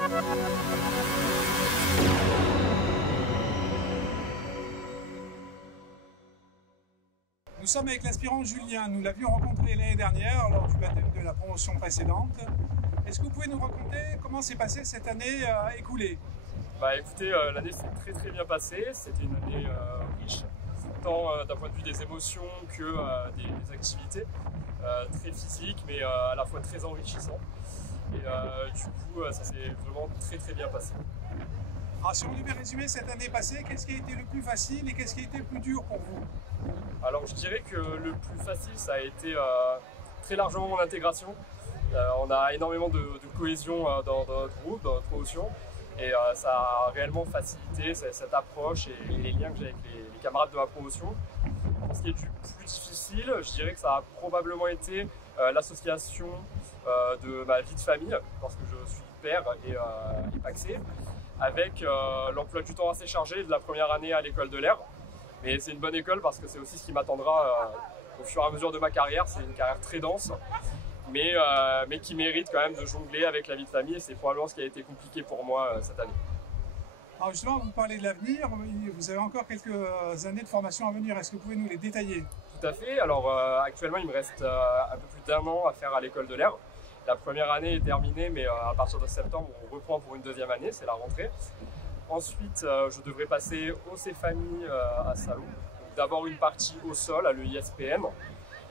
Nous sommes avec l'aspirant Julien. Nous l'avions rencontré l'année dernière lors du baptême de la promotion précédente. Est-ce que vous pouvez nous raconter comment s'est passée cette année écoulée? Écoutez, l'année s'est très bien passée. C'était une année riche, tant d'un point de vue des émotions que des activités, très physiques mais à la fois très enrichissant. Et du coup, ça s'est vraiment très bien passé. Alors, si on devait résumer cette année passée, qu'est-ce qui a été le plus facile et qu'est-ce qui a été le plus dur pour vous? Alors je dirais que le plus facile, ça a été très largement mon intégration. On a énormément de cohésion dans notre groupe, dans notre promotion, et ça a réellement facilité cette approche et les liens que j'ai avec les camarades de ma promotion. Pour ce qui est du plus difficile, je dirais que ça a probablement été l'association de ma vie de famille, parce que je suis père et pacsé, avec l'emploi du temps assez chargé de la première année à l'école de l'air. Mais c'est une bonne école parce que c'est aussi ce qui m'attendra au fur et à mesure de ma carrière. C'est une carrière très dense, mais qui mérite quand même de jongler avec la vie de famille. Et c'est probablement ce qui a été compliqué pour moi cette année. Alors justement, vous parlez de l'avenir. Vous avez encore quelques années de formation à venir. Est-ce que vous pouvez nous les détailler? Tout à fait. Alors actuellement, il me reste un peu plus d'un an à faire à l'école de l'air. La première année est terminée, mais à partir de septembre, on reprend pour une deuxième année. C'est la rentrée. Ensuite, je devrais passer au CFAMI à Salon. D'abord une partie au sol à l'EISPM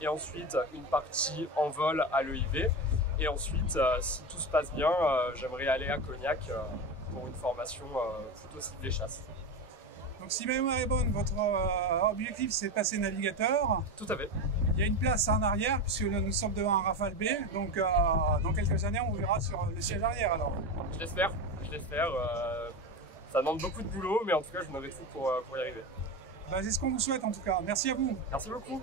et ensuite une partie en vol à l'EIV. Et ensuite, si tout se passe bien, j'aimerais aller à Cognac pour une formation plutôt ciblée chasse. Donc si ma mémoire est bonne, votre objectif c'est de passer navigateur. Tout à fait. Il y a une place en arrière puisque nous sommes devant un Rafale B. Donc dans quelques années, on verra sur le siège arrière alors. Je l'espère. Ça demande beaucoup de boulot, mais en tout cas, je me donnerai tout pour y arriver. C'est ce qu'on vous souhaite en tout cas. Merci à vous. Merci beaucoup.